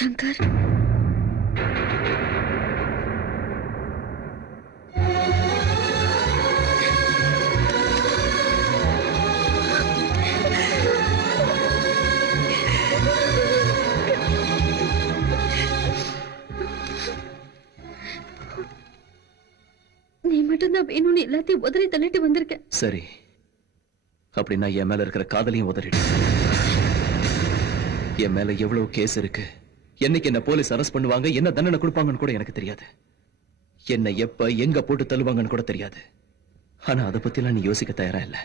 சங்கர், நீ மட்டும்தான் வேணும்னு எல்லாத்தையும் உதறி தள்ளிட்டு வந்திருக்க. சரி, அப்படின்னா என் மேல இருக்கிற காதலையும் உதறிடு. என் மேல எவ்வளவு கேஸ் இருக்கு, என்னைக்கு என்ன போலீஸ் அரெஸ்ட் பண்ணுவாங்க, என்ன தண்டனை கொடுப்பாங்கன்னு கூட எனக்கு தெரியாது. என்ன எப்ப எங்க போட்டு தள்ளுவாங்கன்னு கூட தெரியாது. ஆனா அதை பத்திலாம் நீ யோசிக்க தயாரா இல்ல.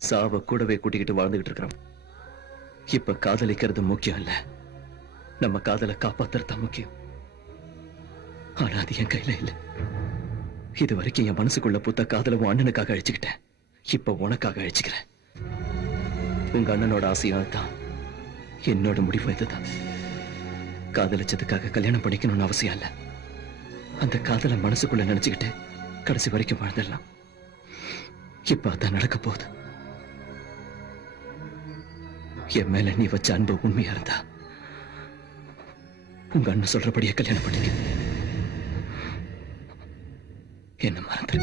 சாவ கூடவே கூட்டிக்கிட்டு வாழ்ந்துகிட்டு இருக்கிறோம். இப்ப காதலிக்கிறது முக்கியம் இல்ல, நம்ம காதலை காப்பாத்துறது முக்கியம். ஆனா அது என் கையில இல்ல. இது வரைக்கும் என் மனசுக்குள்ள புத்த காதலவும் அண்ணனுக்காக அழிச்சுக்கிட்டேன். இப்ப உனக்காக அழிச்சுக்கிறேன். உங்க அண்ணனோட ஆசையும் தான், என்னோட முடிவு இதுதான். காதலிச்சதுக்காக கல்யாணம் பண்ணிக்கணும்னு அவசியம் இல்ல. அந்த காதலை மனசுக்குள்ள நினைச்சுக்கிட்டு கடைசி வரைக்கும் வாழ்ந்துடலாம். இப்ப அதான் நடக்க போகுது. என் மேல நீ வச்ச அன்பு உண்மையா இருந்தா உங்க அண்ணன் சொல்றபடியே கல்யாணம் பண்ணிக்க. என்ன மறந்து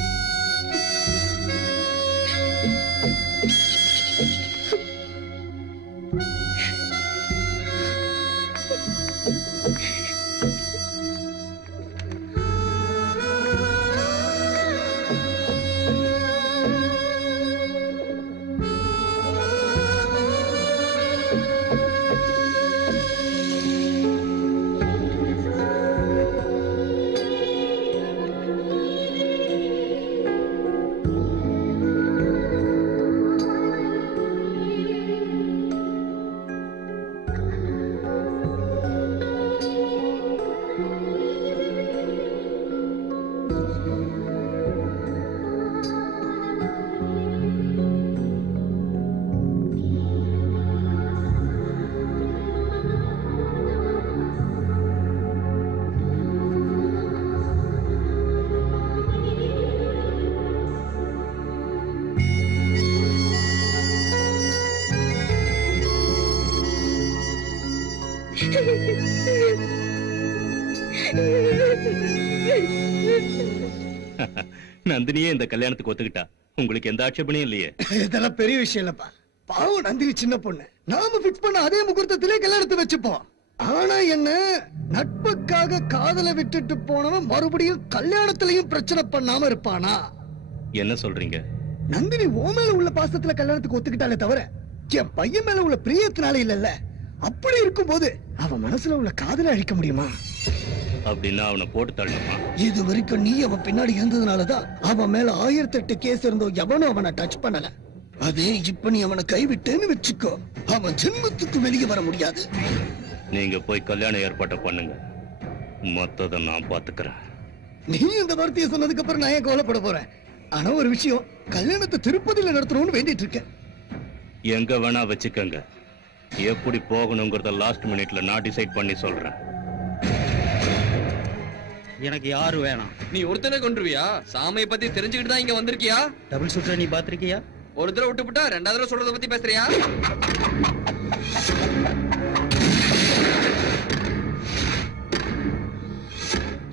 நந்தினியே இந்த கல்யாணத்துக்கு ஒத்துக்கிட்டா. உங்களுக்கு எந்த ஆட்சேபனையும் இல்லையே. இதெல்லாம் பெரிய விஷயம் இல்லப்பா. பாவம் நந்தினி சின்ன பொண்ணு. நாம பிக்ஸ் பண்ண அதே முகூர்த்தத்திலே கல்யாணத்தை வச்சுப்போம். ஆனா என்ன, நட்புக்காக காதலை விட்டுட்டு போனவன் மறுபடியும் கல்யாணத்திலையும் பிரச்சனை பண்ணாம இருப்பானா? என்ன சொல்றீங்க? நந்தினி ஓ மேல உள்ள பாசத்துல கல்யாணத்துக்கு ஒத்துக்கிட்டாலே தவிர என் பையன் மேல உள்ள பிரியத்தினால இல்லல்ல. அப்படி இருக்கும் போது அவன் மனசுல உள்ள காதலை அழிக்க முடியுமா? அப்படின்னா அவனை போட்டு தள்ளணுமா? இது வரைக்கும் நீ அவன் பின்னாடி இருந்ததுனாலதான் அவன் மேல 1008 கேஸ் இருந்தோம், எவனும் அவனை டச் பண்ணல. அதே இப்ப நீ அவனை கைவிட்டேன்னு வச்சுக்கோ, அவன் ஜென்மத்துக்கு வெளியே வர முடியாது. நீங்க போய் கல்யாண ஏற்பாட்டை பண்ணுங்க, மொத்தத்தை நான் பாத்துக்கிறேன். நீ இந்த வார்த்தையை சொன்னதுக்கு அப்புறம் நான் ஏன் கவலைப்பட போறேன்? ஆனா ஒரு விஷயம், கல்யாணத்தை திருப்பதியில நடத்தணும்னு வேண்டிட்டு இருக்கேன். எங்க வேணா வச்சுக்கங்க, எப்படி போகணுங்கிறத லாஸ்ட் மினிட்ல நான் டிசைட் பண்ணி சொல்றேன். எனக்கு யாரு வேணாம். நீ ஒருத்தனை கொண்டுருவியா? சாமியை பத்தி தெரிஞ்சுக்கிட்டு தான் இங்க வந்திருக்கியா? டபுள் ஷூட்டர் நீ பாத்திருக்கியா? ஒரு தடவை விட்டுப்புட்டா ரெண்டாவது தடவை சொல்றத பத்தி பேசுறியா?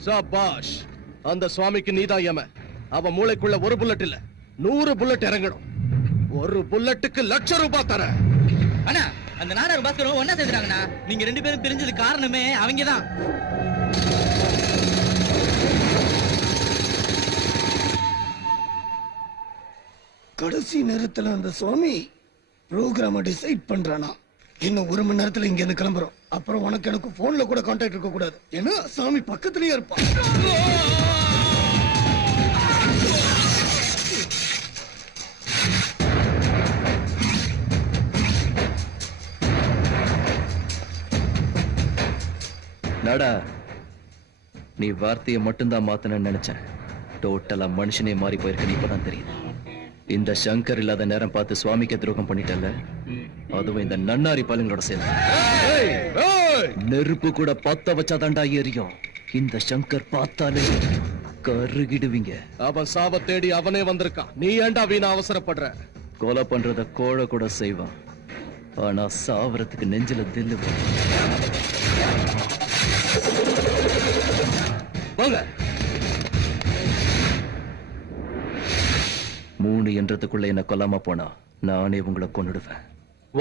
சபாஷ், அந்த சுவாமிக்கு நீதான் யம. அவ மூளைக்குள்ள ஒரு புல்லட் இல்ல 100 புல்லட் இறங்கணும். ஒரு புல்லட்டுக்கு ₹1,00,000 தர. அண்ணா, அந்த நாடார் பாஸ்கரும் ஒன்னா சேர்ந்துட்டாங்கண்ணா. நீங்க 2 பேரும் தெரிஞ்சது காரணமே அவங்கதான். கடைசி நேரத்துல அந்த சுவாமி ப்ரோக்ராம டிசைட் பண்றானா. இன்னும் 1 மணி நேரத்துல இங்க இருந்து கிளம்புறோம். அப்புறம் உனக்கு எனக்கு போன்ல கூட கான்டாக்ட் இருக்க கூடாது. ஏன்னா சாமி பக்கத்துலயே இருப்பான். நாடா, நீ வார்த்தையை மட்டும்தான் மாத்தணும்னு நினைச்சேன். டோட்டலா மனுஷனே மாறி போயிருக்க இப்பதான் தெரியுது. இந்த சங்கர் இல்லாத நேரம் பார்த்து சுவாமிக்கு துரோகம் பண்ணிட்டல, அதுவும் இந்த நன்னாரி பாலுங்களோட சேர்ந்து. நெருப்பு கூட பத்த வச்சாதாண்டா எரியும். இந்த சங்கர் பார்த்தாலே கருகிடுவீங்க. அவன் சாவ தேடி அவனே வந்திருக்கான். நீ ஏன்டா வீணா அவசரப்படுற? கொலை பண்றத கோழ கூட செய்வான். ஆனா சாவறதுக்கு நெஞ்சில தில்லு வரும். வாங்க. 3 என்றதுக்குள்ள என்ன கொல்லாம போனா நானே உங்களை கொன்னுடுவேன்.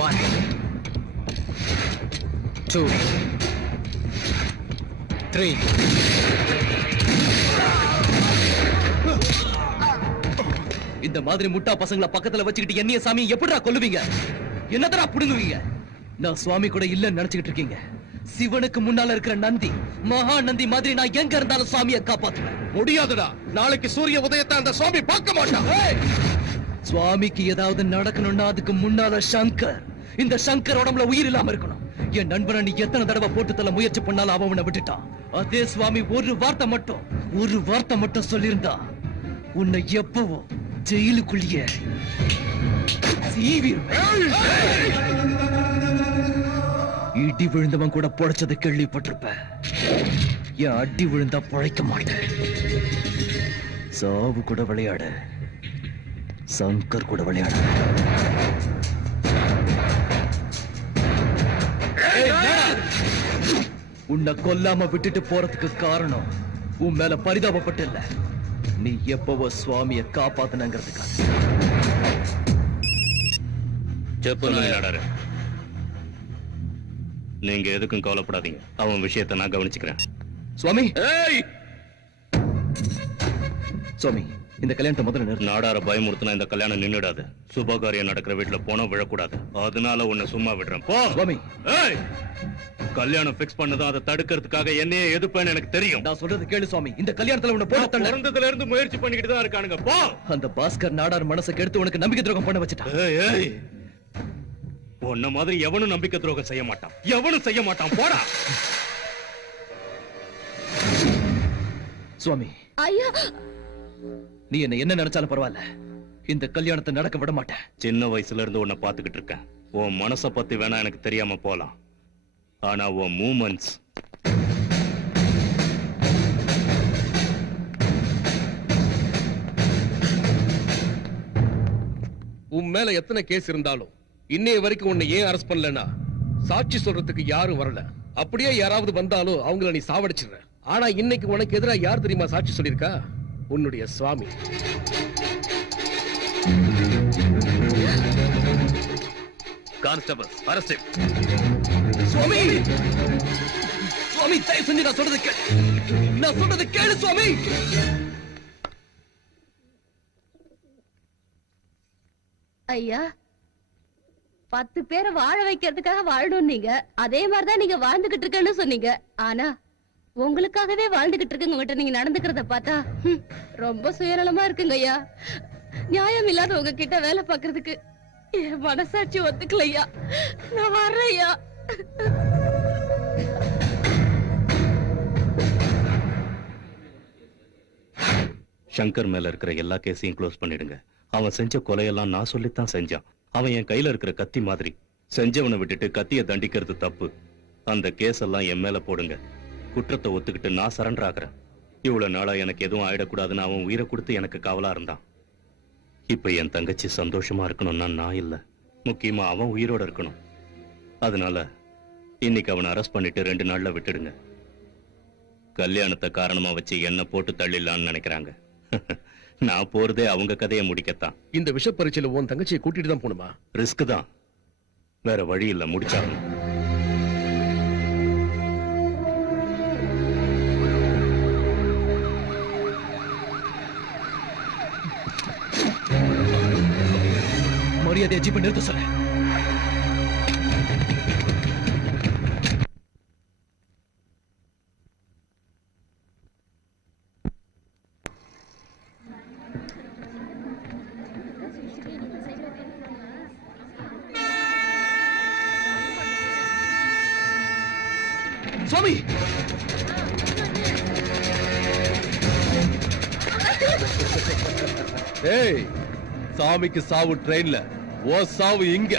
1 2 3 இந்த மாதிரி முட்டா பசங்களை பக்கத்துல வச்சுக்கிட்டு என்னைய சாமி எப்படிடா கொல்லுவீங்க? என்னதடா புடுங்குவீங்க? நான் சுவாமி கூட இல்லன்னு நினைச்சுக்கிட்டு இருக்கீங்க. சிவனுக்கு முன்னால இருக்கிற நந்தி, மகா நந்தி மாதிரி நான் எங்க இருந்தாலும் சாமியை காப்பாத்துவேன். முடியாதுடா. நாளைக்கு சூரிய உதயத்தை அந்த சுவாமி பார்க்க மாட்டான். சுவாமிக்கு ஏதாவது நடக்கணும்னா அதுக்கு முன்னால சங்கர், இந்த சங்கர் உடம்புல உயிர் இல்லாம இருக்கணும். என் நண்பனை நீ எத்தனை தடவை போட்டு தள்ள முயற்சி பண்ணாலும் அவனை விட்டுட்டான். அதே சுவாமி ஒரு வார்த்தை மட்டும் சொல்லியிருந்தா உன்னை எப்பவும் ஜெயிலுக்குள்ளேயே இடி விழுந்தவன் கூட பொழைச்சதை கேள்விப்பட்டிருப்ப. என் அடி விழுந்தா பொழைக்க மாட்டேன். சாவு கூட விளையாட, சங்கர் கூட விளையாட. உன்னை கொல்லாம விட்டுட்டு போறதுக்கு காரணம் உன் மேல பரிதாபப்பட்டு இல்ல, நீ எப்பவோ சுவாமியை காப்பாத்தனங்கிறதுக்காக. சொல்லுங்க. நீங்க எதுக்கும் கவலைப்படாதீங்க. அவன் விஷயத்தை நான் கவனிச்சுக்கிறேன். சுவாமி, சுவாமி, இந்த கல்யாணத்தை முதல்ல நிறுத்து. நாடார பயமுறுத்தினா இந்த கல்யாணம் நின்னுடாது. சுபகாரியம் நடக்கிற வீட்டுல போனா விழக்கூடாது. அதனால உன்னை சும்மா விடுறேன். போ சுவாமி. ஏய், கல்யாணம் பிக்ஸ் பண்ணதும் அதை தடுக்கிறதுக்காக என்னையே எதிர்ப்பேன்னு எனக்கு தெரியும். நான் சொல்றது கேளு சுவாமி. இந்த கல்யாணத்துல உன்னை போட்டு தள்ள பிறந்ததுல இருந்து முயற்சி பண்ணிக்கிட்டு தான் இருக்கானுங்க. போ. அந்த பாஸ்கர் நாடார் மனசை கெடுத்து உனக்கு நம்பிக்கை துரோகம் பண்ண வச்சுட்டான். ஏய், உன்ன மாதிரி எவனும் நம்பிக்கை துரோகம் செய்ய மாட்டான். எவனும் செய்ய மாட்டான். போடா. சுவாமி, ஐயா, நீ என்ன நினைச்சாலும் பரவாயில்ல, இந்த கல்யாணத்தை நடக்க விட மாட்டேன். சின்ன வயசுல இருந்து உன்னை பாத்துக்கிட்டு இருக்கேன். உன் மனசை பத்தி வேணா எனக்கு தெரியாம போலாம். ஆனா உன் மூமெண்ட்ஸ் உன் மேல எத்தனை கேஸ் இருந்தாலும் இன்னைய வரைக்கும் உன்னை ஏன் அரெஸ்ட் பண்ணலன்னா சாட்சி சொல்றதுக்கு யாரும் வரல. அப்படியே யாராவது வந்தாலும் அவங்கள நீ சாவடிச்சிடுற. ஆனா இன்னைக்கு உனக்கு எதிரா யார் தெரியுமா சாட்சி சொல்லிருக்கா? உன்னுடைய சுவாமி. Constable arrest. சுவாமி, சுவாமி, தயவு செஞ்சு நான் சொல்றது கேளு. நான் சொல்றது கேளு சுவாமி. ஐயா, 10 பேரை வாழ வைக்கிறதுக்காக வாழணும் நீங்க. அதே மாதிரிதான் நீங்க வாழ்ந்துகிட்டு இருக்கேன்னு சொன்னீங்க. ஆனா உங்களுக்காகவே வாழ்ந்துகிட்டு இருக்குங்க உங்ககிட்ட நீங்க நடந்துக்கிறத பார்த்தா ரொம்ப சுயநலமா இருக்குங்க ஐயா. நியாயம் இல்லாத உங்ககிட்ட வேலை பார்க்கறதுக்கு என் மனசாட்சி ஒத்துக்கலையா. நான் வர்றேன் ஐயா. சங்கர் மேல இருக்கிற எல்லா கேஸையும் க்ளோஸ் பண்ணிடுங்க. அவன் செஞ்ச கொலையெல்லாம் நான் சொல்லித்தான் செஞ்சான். அவன் என் கையில இருக்கிற கத்தி மாதிரி. செஞ்சவனை விட்டுட்டு கத்திய தண்டிக்கிறது தப்பு. அந்த கேஸ் எல்லாம் என் மேல போடுங்க. குற்றத்தை ஒத்துக்கிட்டு நான் சரண்டர் ஆகிறேன். இவ்வளவு நாளா எனக்கு எதுவும் ஆயிடக்கூடாதுன்னு அவன் உயிரை கொடுத்து எனக்கு காவலா இருந்தான். இப்ப என் தங்கச்சி சந்தோஷமா இருக்கணும்னா நான் இல்ல, முக்கியமா அவன் உயிரோட இருக்கணும். அதனால இன்னைக்கு அவனை அரெஸ்ட் பண்ணிட்டு 2 நாள்ல விட்டுடுங்க. கல்யாணத்தை காரணமா வச்சு என்ன போட்டு தள்ளிடலான்னு நினைக்கிறாங்க. நான் போறதே அவங்க கதையை முடிக்கத்தான். இந்த விஷ பரீட்சையில உன் தங்கச்சியை கூட்டிட்டு தான் போணுமா? ரிஸ்க் தான், வேற வழி இல்ல, முடிச்சாகணும். மரியாதையை ஜீப்பை நிறுத்த சொல்ல. சுவாமி, ஏய், சாமிக்கு சாவு ட்ரெயின்ல, ஓ சாவு இங்க.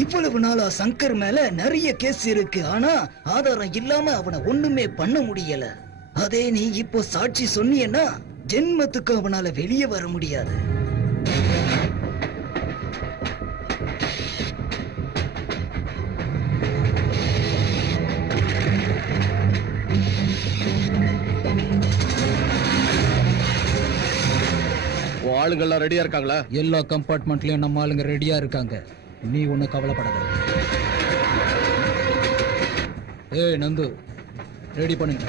இவ்வளவு நாளா சங்கர் மேல நிறைய கேஸ் இருக்கு, ஆனா ஆதாரம் இல்லாம அவனை ஒண்ணுமே பண்ண முடியல. அதே நீ இப்போ சாட்சி சொன்னீன்னா ஜென்மத்துக்கு அவனால வெளியே வர முடியாது. உன் ஆளுங்கெல்லாம் ரெடியா இருக்காங்களா? எல்லா கம்பார்ட்மெண்ட்லயும் நம்ம ஆளுங்க ரெடியா இருக்காங்க. நீ ஒண்ணு கவலைப்படாத. ஏய் நந்து, ரெடி பண்ணுங்க.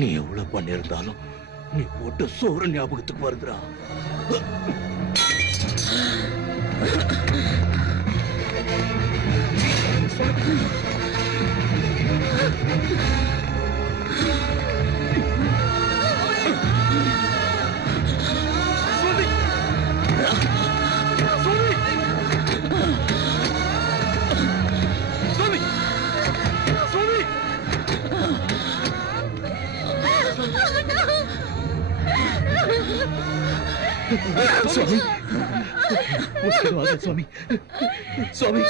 நீ எவ்வளவு பண்ணிருந்தாலும் நீ போட்ட சோறு ஞாபகத்துக்கு வருதுடா. சுவாமி சுவாமி சுவாமி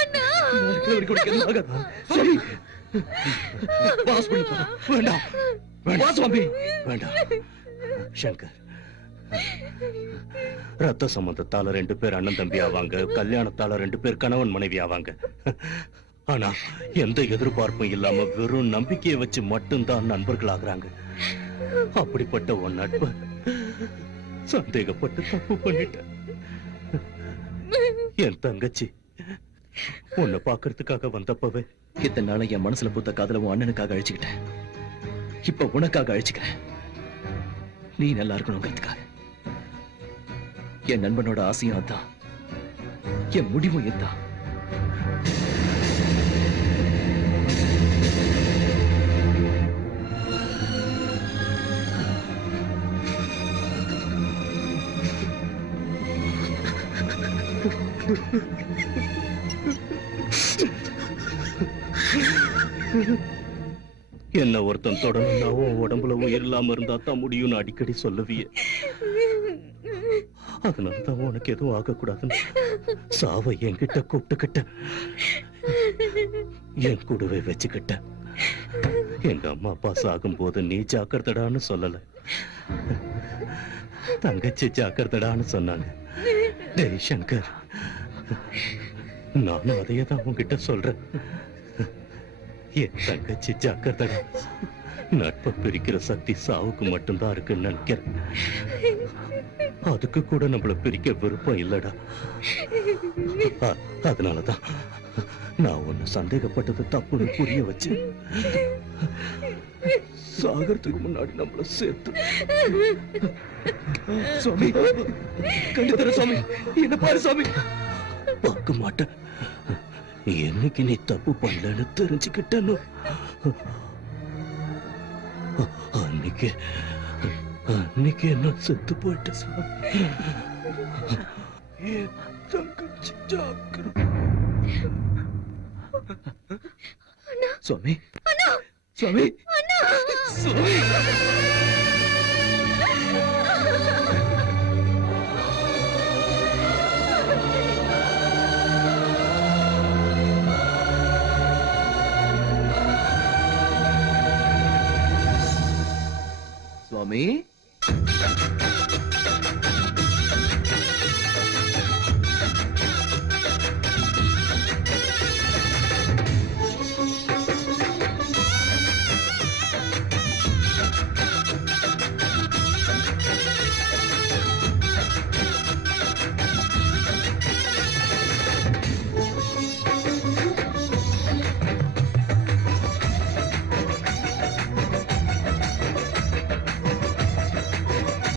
சுவாமி ஹாஸ்பிடல் வேண்டாம் வேண்டாம் சுவாமி வேண்டாம். சங்கர், ரத்த சம்பந்தத்தால 2 பேர் அண்ணன் தம்பி ஆவாங்க, கல்யாணத்தால 2 பேர் கணவன் மனைவி ஆவாங்க. ஆனா எந்த எதிர்பார்ப்பும் இல்லாம வெறும் நம்பிக்கையை வச்சு மட்டும்தான் நண்பர்கள் ஆகுறாங்க. அப்படிப்பட்ட உன் நட்பு சந்தேகப்பட்டு தப்பு பண்ணிட்டேன். என் தங்கச்சி உன்னை பாக்குறதுக்காக வந்தப்பவே இத்தனை நாள என் மனசுல பூத்த காதல உன் அண்ணனுக்காக அழிச்சுக்கிட்டேன். இப்ப உனக்காக அழிச்சுக்கிறேன். நீ நல்லா இருக்கணுங்கிறதுக்காக. என் நண்பனோட ஆசையும் அதான், என் முடிவும் இதுதான். என்ன ஒருத்தன் தொடணும்னா உன் உடம்புல உயிர் இல்லாம இருந்தா தான் முடியும்னு அடிக்கடி சொல்லுவியே. அதனாலதான் உனக்கு எதுவும் ஆகக்கூடாதுன்னு சாவை என்கிட்ட கூப்பிட்டுக்கிட்ட, என் கூடவே வச்சுக்கிட்ட. எங்க அம்மா அப்பா சாகும் போது நீ ஜாக்கிரதடான்னு சொல்லல, தங்கச்சி ஜாக்கிரதடான்னு சொன்னாங்க. டேய் சங்கர், நானும் அதையே தான் உன்கிட்ட சொல்றேன். என் தங்கச்சி ஜாக்கிரதடா. நட்பை பிரிக்கிற சக்தி சாவுக்கு மட்டும்தான் இருக்குன்னு நினைக்கிறேன். அதுக்கு கூட நம்மள பிரிக்க விருப்பம் இல்லடா. அதனாலதான் நான் உன்னை சந்தேகப்பட்டது தப்புன்னு புரிய வச்சு சாகறதுக்கு முன்னாடி நம்மள சேர்த்து. சுவாமி கண்டித்தர சுவாமி, என்ன பாரு சுவாமி. பார்க்க மாட்டேன். என்னைக்கு நீ தப்பு பண்ணலன்னு தெரிஞ்சுக்கிட்டனோ அன்னைக்கு என்ன செத்து போயிட்ட சாமி. என் தங்கச்சி ஜாக்கிரதை. சுவாமி சுவாமி சுவாமி. சுவாமி